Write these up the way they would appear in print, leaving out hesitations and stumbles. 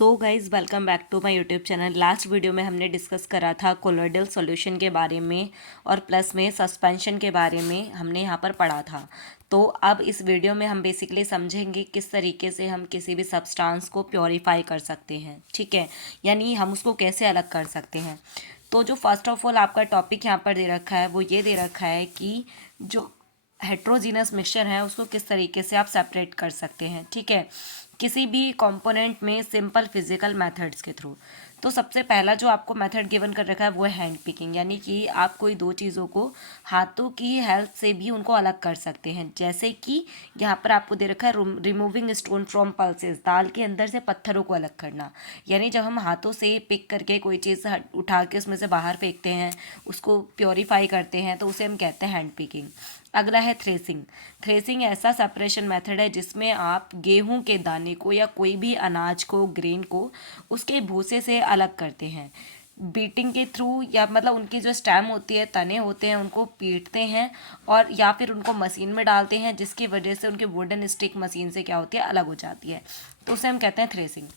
So guys welcome back to my YouTube channel. Last video में हमने discuss करा था कोलोइडल सॉल्यूशन के बारे में और प्लस में सस्पेंशन के बारे में हमने यहाँ पर पढ़ा था। तो अब इस वीडियो में हम बेसिकली समझेंगे किस तरीके से हम किसी भी सब्सटेंस को प्योरीफाई कर सकते हैं, ठीक है, यानी हम उसको कैसे अलग कर सकते हैं। तो जो फर्स्ट ऑफ ऑल आपका टॉपिक यहाँ पर दे रखा है वो ये दे रखा है कि जो हेट्रोजीनस मिक्सचर है उसको किस तरीके से आप सेपरेट कर सकते हैं, ठीक है, किसी भी कंपोनेंट में सिंपल फिजिकल मेथड्स के थ्रू। तो सबसे पहला जो आपको मेथड गिवन कर रखा है वो है हैंड पिकिंग, यानी कि आप कोई दो चीज़ों को हाथों की हेल्प से भी उनको अलग कर सकते हैं। जैसे कि यहाँ पर आपको दे रखा है रिमूविंग स्टोन फ्रॉम पल्सेस, दाल के अंदर से पत्थरों को अलग करना। यानी जब हम हाथों से पिक करके कोई चीज़ उठा के उसमें से बाहर फेंकते हैं, उसको प्योरीफाई करते हैं, तो उसे हम कहते हैं हैंड पिकिंग। अगला है थ्रेसिंग। थ्रेसिंग ऐसा सेपरेशन मेथड है जिसमें आप गेहूं के दाने को या कोई भी अनाज को, ग्रेन को, उसके भूसे से अलग करते हैं बीटिंग के थ्रू, या मतलब उनकी जो स्टेम होती है, तने होते हैं, उनको पीटते हैं और या फिर उनको मशीन में डालते हैं, जिसकी वजह से उनकी वुडन स्टिक मशीन से क्या होती है, अलग हो जाती है। तो उसे हम कहते हैं थ्रेसिंग।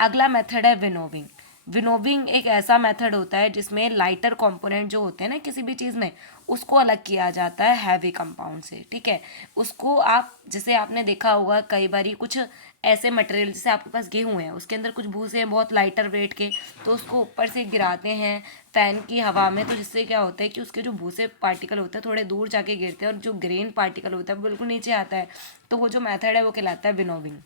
अगला मेथड है विनोविंग। विनोविंग एक ऐसा मेथड होता है जिसमें लाइटर कंपोनेंट जो होते हैं ना किसी भी चीज़ में, उसको अलग किया जाता है हैवी कंपाउंड से, ठीक है। उसको आप, जैसे आपने देखा होगा कई बारी कुछ ऐसे मटेरियल, जैसे आपके पास गेहूं है, उसके अंदर कुछ भूसे हैं बहुत लाइटर वेट के, तो उसको ऊपर से गिराते हैं फैन की हवा में, तो जिससे क्या होता है कि उसके जो भूसे पार्टिकल होते हैं थोड़े दूर जाके गिरते हैं और जो ग्रेन पार्टिकल होता है वो बिल्कुल नीचे आता है। तो वो जो मेथड है वो कहलाता है विनोविंग।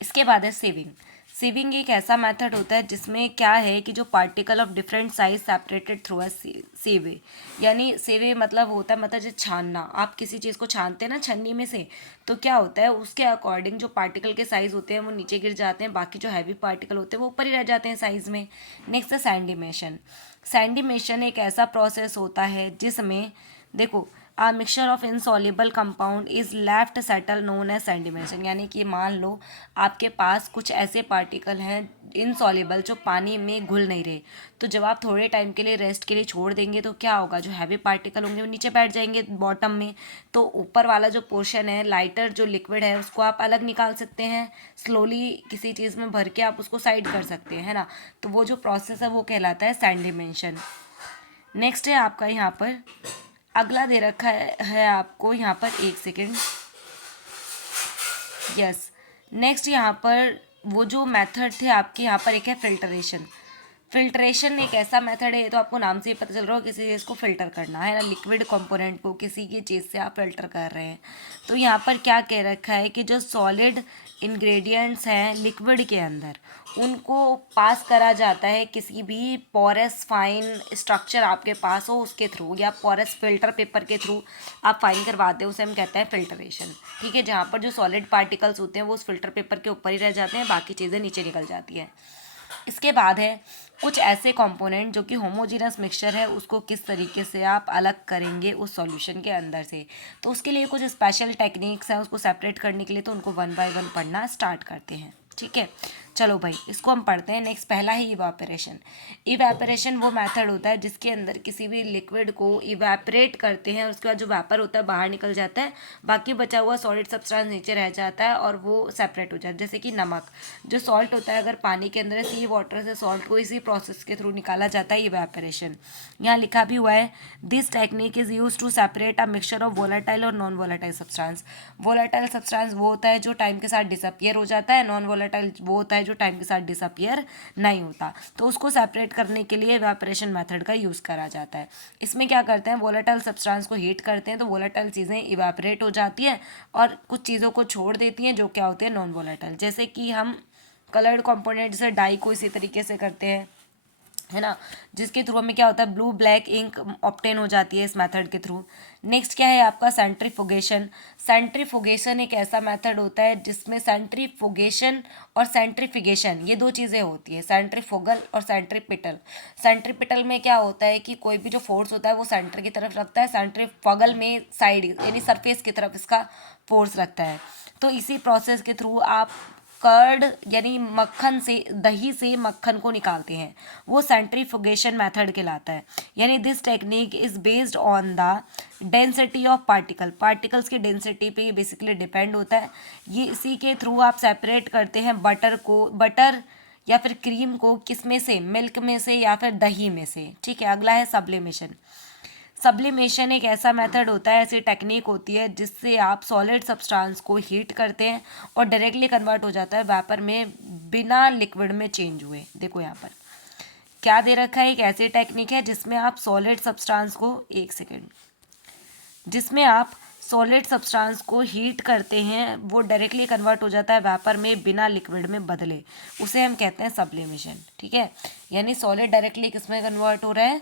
इसके बाद है सेविंग। सेविंग एक ऐसा मेथड होता है जिसमें क्या है कि जो particle of different size separated through a सेवे, यानी सेवे मतलब होता है, मतलब जो छानना, आप किसी चीज़ को छानते हैं ना छन्नी में से, तो क्या होता है उसके अकॉर्डिंग जो पार्टिकल के साइज होते हैं वो नीचे गिर जाते हैं, बाकी जो हैवी पार्टिकल होते हैं वो ऊपर ही रह जाते हैं साइज में। नेक्स्ट है सैंडिमेशन। सैंडिमेशन एक ऐसा प्रोसेस होता है जिसमें देखो, a mixture of insoluble compound is left settle known as sedimentation, यानी कि मान लो आपके पास कुछ ऐसे पार्टिकल हैं इनसॉल्युबल जो पानी में घुल नहीं रहे, तो जब आप थोड़े टाइम के लिए रेस्ट के लिए छोड़ देंगे तो क्या होगा, जो हैवी पार्टिकल होंगे वो नीचे बैठ जाएंगे बॉटम में, तो ऊपर वाला जो पोर्शन है, लाइटर जो लिक्विड है, उसको आप अलग निकाल सकते हैं, स्लोली किसी चीज़ में भर के आप उसको साइड कर सकते हैं, है ना। तो वो जो प्रोसेस है वो कहलाता है सैंडिमेशन। नेक्स्ट है आपका यहाँ पर अगला दे रखा है आपको यहाँ पर, एक सेकेंड, यस। नेक्स्ट यहाँ पर वो जो मेथड थे आपके यहाँ पर, एक है फिल्टरेशन। फिल्ट्रेशन एक ऐसा मेथड है, ये तो आपको नाम से ही पता चल रहा हो, किसी चीज़ को फिल्टर करना है ना, लिक्विड कंपोनेंट को किसी की चीज़ से आप फिल्टर कर रहे हैं। तो यहाँ पर क्या कह रखा है कि जो सॉलिड इंग्रेडिएंट्स हैं लिक्विड के अंदर, उनको पास करा जाता है किसी भी पोरस फाइन स्ट्रक्चर आपके पास हो उसके थ्रू, या पोरस फिल्टर पेपर के थ्रू आप फाइन करवाते हैं, उसे हम कहते हैं फिल्टरेशन, ठीक है। जहाँ पर जो सॉलिड पार्टिकल्स होते हैं वो उस फिल्टर पेपर के ऊपर ही रह जाते हैं, बाकी चीज़ें नीचे निकल जाती हैं। इसके बाद है कुछ ऐसे कंपोनेंट जो कि होमोजीनस मिक्सचर है, उसको किस तरीके से आप अलग करेंगे उस सॉल्यूशन के अंदर से। तो उसके लिए कुछ स्पेशल टेक्निक्स हैं उसको सेपरेट करने के लिए, तो उनको वन बाय वन पढ़ना स्टार्ट करते हैं, ठीक है। चलो भाई इसको हम पढ़ते हैं। नेक्स्ट पहला है इवापोरेशन। इवेपोरेशन वो मेथड होता है जिसके अंदर किसी भी लिक्विड को इवेपोरेट करते हैं, उसके बाद जो वेपर होता है बाहर निकल जाता है, बाकी बचा हुआ सॉलिड सब्सटेंस नीचे रह जाता है और वो सेपरेट हो जाता है। जैसे कि नमक, जो सॉल्ट होता है, अगर पानी के अंदर सी वाटर से सॉल्ट को इसी प्रोसेस के थ्रू निकाला जाता है, इवेपोरेशन। यहाँ लिखा भी हुआ है, this technique is use to separate a mixture of volatile और non volatile substance. Volatile substance वो होता है जो टाइम के साथ डिसअपियर हो जाता है, नॉन वोलेटाइल वो होता है जो टाइम के साथ डिसअपियर नहीं होता। तो उसको सेपरेट करने के लिए इवेपोरेशन मेथड का यूज़ करा जाता है। इसमें क्या करते हैं, वोलेटाइल सब्सटेंस को हीट करते हैं तो वोलेटाइल चीज़ें इवेपोरेट हो जाती हैं और कुछ चीज़ों को छोड़ देती हैं जो क्या होती है नॉन वोलेटाइल। जैसे कि हम कलर्ड कंपोनेंट जैसे डाई को इसी तरीके से करते हैं, है ना, जिसके थ्रू हमें क्या होता है, ब्लू ब्लैक इंक ऑब्टेन हो जाती है इस मेथड के थ्रू। नेक्स्ट क्या है आपका सेंट्रीफुगेशन। सेंट्रीफुगेशन एक ऐसा मेथड होता है जिसमें सेंट्रीफुगेशन और सेंट्रीफिगेशन ये दो चीज़ें होती है, सेंट्रीफुगल और सेंट्रीपिटल। सेंट्रीपिटल में क्या होता है कि कोई भी जो फोर्स होता है वो सेंटर की तरफ रखता है, सेंट्रीफुगल में साइड यानी सरफेस की तरफ इसका फोर्स रखता है। तो इसी प्रोसेस के थ्रू आप कर्ड यानी मक्खन से, दही से मक्खन को निकालते हैं, वो सेंट्रीफ्यूगेशन मेथड कहलाता है। यानी this technique is based on the density of particles की डेंसिटी पे ये बेसिकली डिपेंड होता है। ये इसी के थ्रू आप सेपरेट करते हैं बटर या फिर क्रीम को किस में से, मिल्क में से या फिर दही में से। ठीक है, अगला है सब्लिमेशन। सब्लिमेशन एक ऐसा मेथड होता है, ऐसी टेक्निक होती है जिससे आप सॉलिड सब्सटेंस को हीट करते हैं और डायरेक्टली कन्वर्ट हो जाता है वेपर में बिना लिक्विड में चेंज हुए। देखो यहाँ पर क्या दे रखा है, एक ऐसी टेक्निक है जिसमें आप सॉलिड सब्सटेंस को, एक सेकेंड, जिसमें आप सॉलिड सब्सटेंस को हीट करते हैं, वो डायरेक्टली कन्वर्ट हो जाता है वेपर में बिना लिक्विड में बदले, उसे हम कहते हैं सब्लिमेशन। ठीक है, यानी सॉलिड डायरेक्टली किस में कन्वर्ट हो रहा है,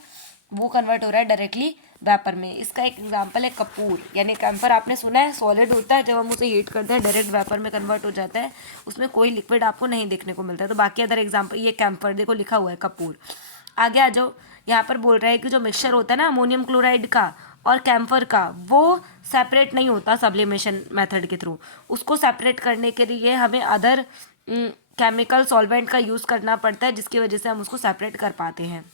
वो कन्वर्ट हो रहा है डायरेक्टली वेपर में। इसका एक एग्जांपल है कपूर, यानी कैम्फर आपने सुना है, सॉलिड होता है, जब हम उसे हीट करते हैं डायरेक्ट वेपर में कन्वर्ट हो जाता है, उसमें कोई लिक्विड आपको नहीं देखने को मिलता है। तो बाकी अदर एग्जांपल, ये कैम्फर देखो लिखा हुआ है कपूर। आगे आ जाओ, यहाँ पर बोल रहा है कि जो मिक्सचर होता है ना अमोनियम क्लोराइड का और कैम्फर का, वो सेपरेट नहीं होता सब्लिमेशन मेथड के थ्रू। उसको सेपरेट करने के लिए हमें अदर केमिकल सॉल्वेंट का यूज़ करना पड़ता है, जिसकी वजह से हम उसको सेपरेट कर पाते हैं।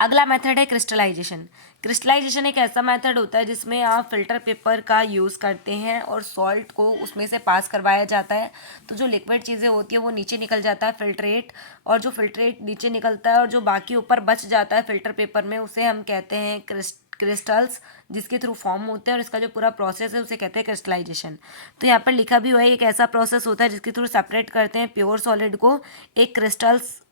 अगला मेथड है क्रिस्टलाइजेशन। क्रिस्टलाइजेशन एक ऐसा मेथड होता है जिसमें आप फिल्टर पेपर का यूज़ करते हैं और सॉल्ट को उसमें से पास करवाया जाता है, तो जो लिक्विड चीज़ें होती है वो नीचे निकल जाता है फिल्ट्रेट, और जो फिल्ट्रेट नीचे निकलता है और जो बाकी ऊपर बच जाता है फिल्टर पेपर में, उसे हम कहते हैं क्रिस्टल्स, जिसके थ्रू फॉर्म होते हैं, और इसका जो पूरा प्रोसेस है उसे कहते हैं क्रिस्टलाइजेशन। तो यहाँ पर लिखा भी हुआ है, एक ऐसा प्रोसेस होता है जिसके थ्रू सेपरेट करते हैं प्योर सॉलिड को, एक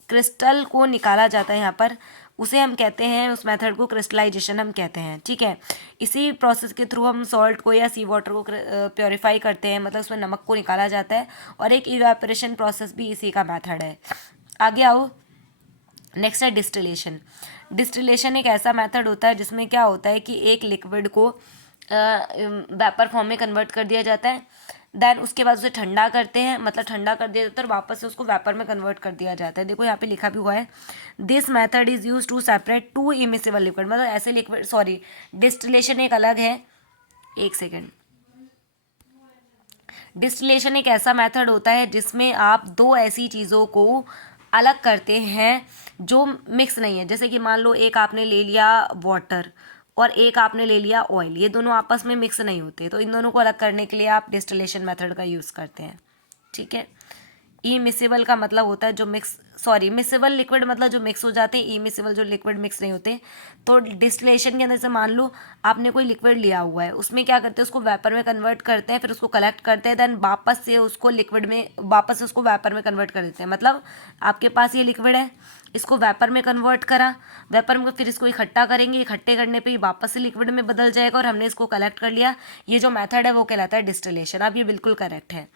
क्रिस्टल को निकाला जाता है यहाँ पर, उसे हम कहते हैं, उस मेथड को क्रिस्टलाइजेशन हम कहते हैं। ठीक है, इसी प्रोसेस के थ्रू हम सॉल्ट को या सी वाटर को प्योरीफाई करते हैं, मतलब उसमें नमक को निकाला जाता है, और एक इवेपोरेशन प्रोसेस भी इसी का मेथड है। आगे आओ, नेक्स्ट है डिस्टिलेशन। डिस्टिलेशन एक ऐसा मेथड होता है जिसमें क्या होता है कि एक लिक्विड को वेपर फॉर्म में कन्वर्ट कर दिया जाता है, देन उसके बाद उसे ठंडा करते हैं, मतलब ठंडा कर दिया जाता है और वापस से उसको वेपर में कन्वर्ट कर दिया जाता है। देखो यहाँ पे लिखा भी हुआ है, this method is use to separate two immiscible liquid, मतलब ऐसे लिक्विड, सॉरी डिस्टिलेशन एक अलग है, एक सेकेंड। डिस्टिलेशन एक ऐसा मेथड होता है जिसमें आप दो ऐसी चीज़ों को अलग करते हैं जो मिक्स नहीं है। जैसे कि मान लो एक आपने ले लिया वाटर और एक आपने ले लिया ऑयल, ये दोनों आपस में मिक्स नहीं होते, तो इन दोनों को अलग करने के लिए आप डिस्टिलेशन मेथड का यूज़ करते हैं। ठीक है, इमिसिबल का मतलब होता है जो मिक्स, सॉरी मिसिबल लिक्विड मतलब जो मिक्स हो जाते हैं, इमिसिबल जो लिक्विड मिक्स नहीं होते। तो डिस्टिलेशन के अंदर से मान लो आपने कोई लिक्विड लिया हुआ है, उसमें क्या करते हैं, उसको वेपर में कन्वर्ट करते हैं, फिर उसको कलेक्ट करते हैं, देन वापस से उसको लिक्विड में, वापस से उसको वेपर में कन्वर्ट कर देते हैं। मतलब आपके पास ये लिक्विड है, इसको वेपर में कन्वर्ट करा, वेपर में फिर इसको इकट्ठा करेंगे, इकट्ठे करने पे ये वापस से लिक्विड में बदल जाएगा और हमने इसको कलेक्ट कर लिया। ये जो मेथड है वो कहलाता है डिस्टिलेशन। अब ये बिल्कुल करेक्ट है।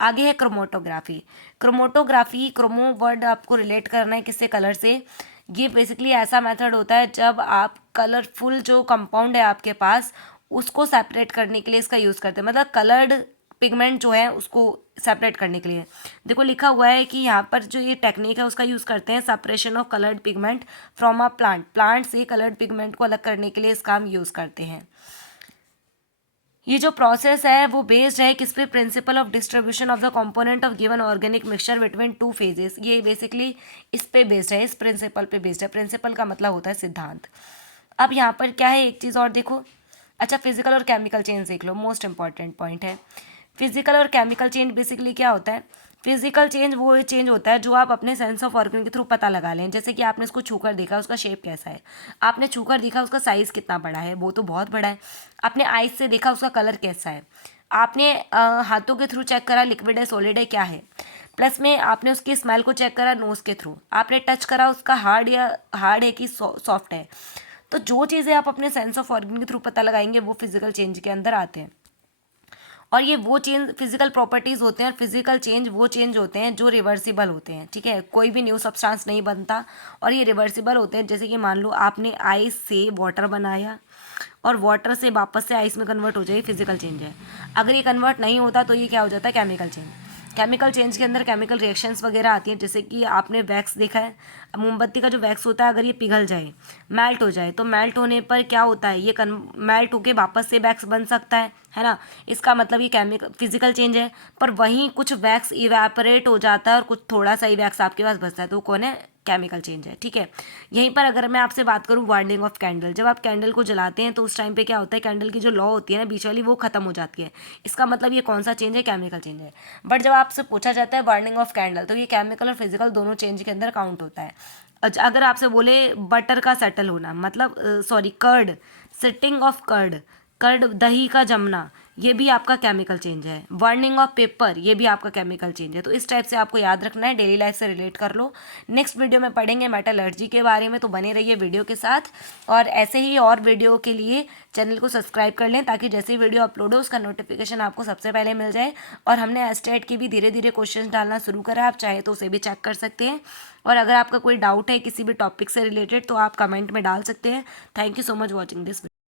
आगे है क्रोमोटोग्राफी। क्रोमोटोग्राफी, क्रोमो वर्ड आपको रिलेट करना है किससे, कलर से। ये बेसिकली ऐसा मेथड होता है जब आप कलरफुल जो कंपाउंड है आपके पास, उसको सेपरेट करने के लिए इसका यूज़ करते हैं, मतलब कलर्ड पिगमेंट जो है उसको सेपरेट करने के लिए। देखो लिखा हुआ है कि यहाँ पर जो ये टेक्निक है उसका यूज़ करते हैं, separation of coloured pigment from a plant से कलर्ड पिगमेंट को अलग करने के लिए इसका हम यूज़ करते हैं। ये जो प्रोसेस है वो बेस्ड है किस पे, principle of distribution of the component of given organic mixture between two phases. ये बेसिकली इस पे बेस्ड है, इस प्रिंसिपल पे बेस्ड है। प्रिंसिपल का मतलब होता है सिद्धांत। अब यहाँ पर क्या है, एक चीज़ और देखो, अच्छा फिजिकल और केमिकल चेंज देख लो, मोस्ट इंपॉर्टेंट पॉइंट है। फिजिकल और केमिकल चेंज बेसिकली क्या होता है, फिजिकल चेंज वो चेंज होता है जो आप अपने सेंस ऑफ ऑर्गन के थ्रू पता लगा लें। जैसे कि आपने इसको छूकर देखा, उसका शेप कैसा है, आपने छूकर देखा उसका साइज़ कितना बड़ा है, वो तो बहुत बड़ा है। आपने आइज से देखा उसका कलर कैसा है, आपने हाथों के थ्रू चेक करा लिक्विड है सॉलिड है क्या है, प्लस में आपने उसकी स्मेल को चेक करा नोज़ के थ्रू, आपने टच करा उसका हार्ड है कि सॉफ्ट है। तो जो चीज़ें आप अपने सेंस ऑफ ऑर्गन के थ्रू पता लगाएंगे वो फिजिकल चेंज के अंदर आते हैं। और ये वो चेंज फिजिकल प्रॉपर्टीज़ होते हैं, और फिजिकल चेंज वो चेंज होते हैं जो रिवर्सिबल होते हैं। ठीक है, कोई भी न्यू सब्सटेंस नहीं बनता और ये रिवर्सिबल होते हैं। जैसे कि मान लो आपने आइस से वाटर बनाया और वाटर से वापस से आइस में कन्वर्ट हो जाए, फिजिकल चेंज है। अगर ये कन्वर्ट नहीं होता तो ये क्या हो जाता है, केमिकल चेंज। केमिकल चेंज के अंदर केमिकल रिएक्शंस वगैरह आती हैं, जैसे कि आपने वैक्स देखा है, मोमबत्ती का जो वैक्स होता है अगर ये पिघल जाए, मेल्ट हो जाए, तो मेल्ट होने पर क्या होता है, ये मेल्ट होके वापस से वैक्स बन सकता है ना। इसका मतलब ये केमिकल फिजिकल चेंज है। पर वहीं कुछ वैक्स इवेपोरेट हो जाता है और कुछ थोड़ा सा ही वैक्स आपके पास बचता है, तो कौन है, केमिकल चेंज है। ठीक है, यहीं पर अगर मैं आपसे बात करूँ बर्निंग ऑफ कैंडल, जब आप कैंडल को जलाते हैं तो उस टाइम पे क्या होता है, कैंडल की जो लौ होती है ना बीच वाली, वो खत्म हो जाती है। इसका मतलब ये कौन सा चेंज है, केमिकल चेंज है। बट जब आपसे पूछा जाता है बर्निंग ऑफ कैंडल, तो ये केमिकल और फिजिकल दोनों चेंज के अंदर काउंट होता है। अगर आपसे बोले बटर का सेटल होना, मतलब sorry curd, sitting of curd, curd दही का जमना, ये भी आपका केमिकल चेंज है। बर्निंग ऑफ पेपर, ये भी आपका केमिकल चेंज है। तो इस टाइप से आपको याद रखना है, डेली लाइफ से रिलेट कर लो। नेक्स्ट वीडियो में पढ़ेंगे मेटलर्जी के बारे में, तो बने रहिए वीडियो के साथ। और ऐसे ही और वीडियो के लिए चैनल को सब्सक्राइब कर लें, ताकि जैसे ही वीडियो अपलोड हो उसका नोटिफिकेशन आपको सबसे पहले मिल जाए। और हमने एस्टेट की भी धीरे धीरे क्वेश्चन डालना शुरू करा है, आप चाहे तो उसे भी चेक कर सकते हैं। और अगर आपका कोई डाउट है किसी भी टॉपिक से रिलेटेड, तो आप कमेंट में डाल सकते हैं। Thank you so much watching this video.